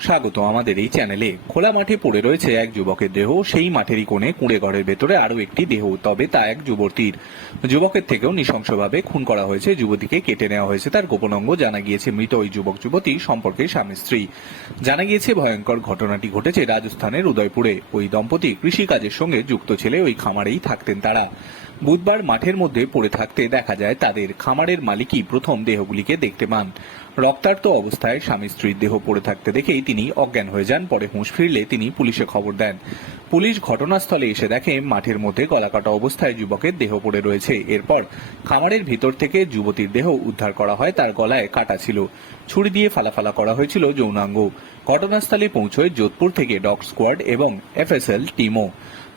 স্বাগত আমাদের এই চ্যানেলে। খোলা মাঠে পড়ে রয়েছে এক যুবকের দেহ। সেই মাঠেরই কোণে কুঁড়ে ঘরের ভেতরে আরও একটি দেহ, তবে তা এক যুবতীর। যুবকের থেকেও নৃশংসভাবে খুন করা হয়েছে। যুবতীকে কেটে নেওয়া হয়েছে। তার গোপন অঙ্গ জানা গিয়েছে মৃত ওই যুবক যুবতী সম্পর্কে স্বামী স্ত্রী। জানা গিয়েছে ভয়ঙ্কর ঘটনাটি ঘটেছে রাজস্থানের উদয়পুরে। ওই দম্পতি কৃষিকাজের সঙ্গে যুক্ত ছেলে ওই খামারেই থাকতেন তারা। বুধবার মাঠের মধ্যে পড়ে থাকতে দেখা যায় তাদের খামারের মালিকই প্রথম দেহগুলিকে দেখতে পান। রক্তাক্ত অবস্থায় স্বামী স্ত্রীর দেহ পড়ে থাকতে দেখেই তিনি অজ্ঞান হয়ে যান, পরে হুঁশ ফিরলে তিনি পুলিশে খবর দেন। পুলিশ ঘটনাস্থলে এসে দেখে মাঠের মধ্যে গলাকাটা অবস্থায় যুবকের দেহ পড়ে রয়েছে। এরপর খামারের ভিতর থেকে যুবতীর দেহ উদ্ধার করা হয়, তার গলায় কাটা ছিল। ছুরি দিয়ে ফালাফালা করা হয়েছিল যৌনাঙ্গ। ঘটনাস্থলে পৌঁছয় যোধপুর থেকে ডগ স্কোয়াড এবং এফএসএল টিমও।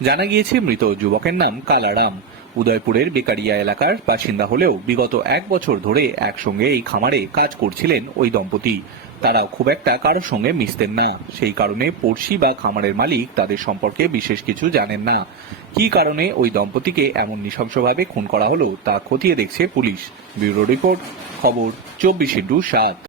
জানা গিয়েছে, মৃত যুবকের নাম কালারাম। উদয়পুরের বেকারিয়া এলাকার বাসিন্দা হলেও বিগত এক বছর ধরে একসঙ্গে এই খামারে কাজ করছিলেন ওই দম্পতি। তারা খুব একটা কারোর সঙ্গে মিশতেন না। সেই কারণে পড়শি বা খামারের মালিক তাদের সম্পর্কে বিশেষ কিছু জানেন না। কী কারণে ওই দম্পতিকে এমন নৃশংসভাবে খুন করা হলো তা খতিয়ে দেখছে পুলিশ। ব্যুরো রিপোর্ট, খবর চব্বিশ ইন্টু সাত।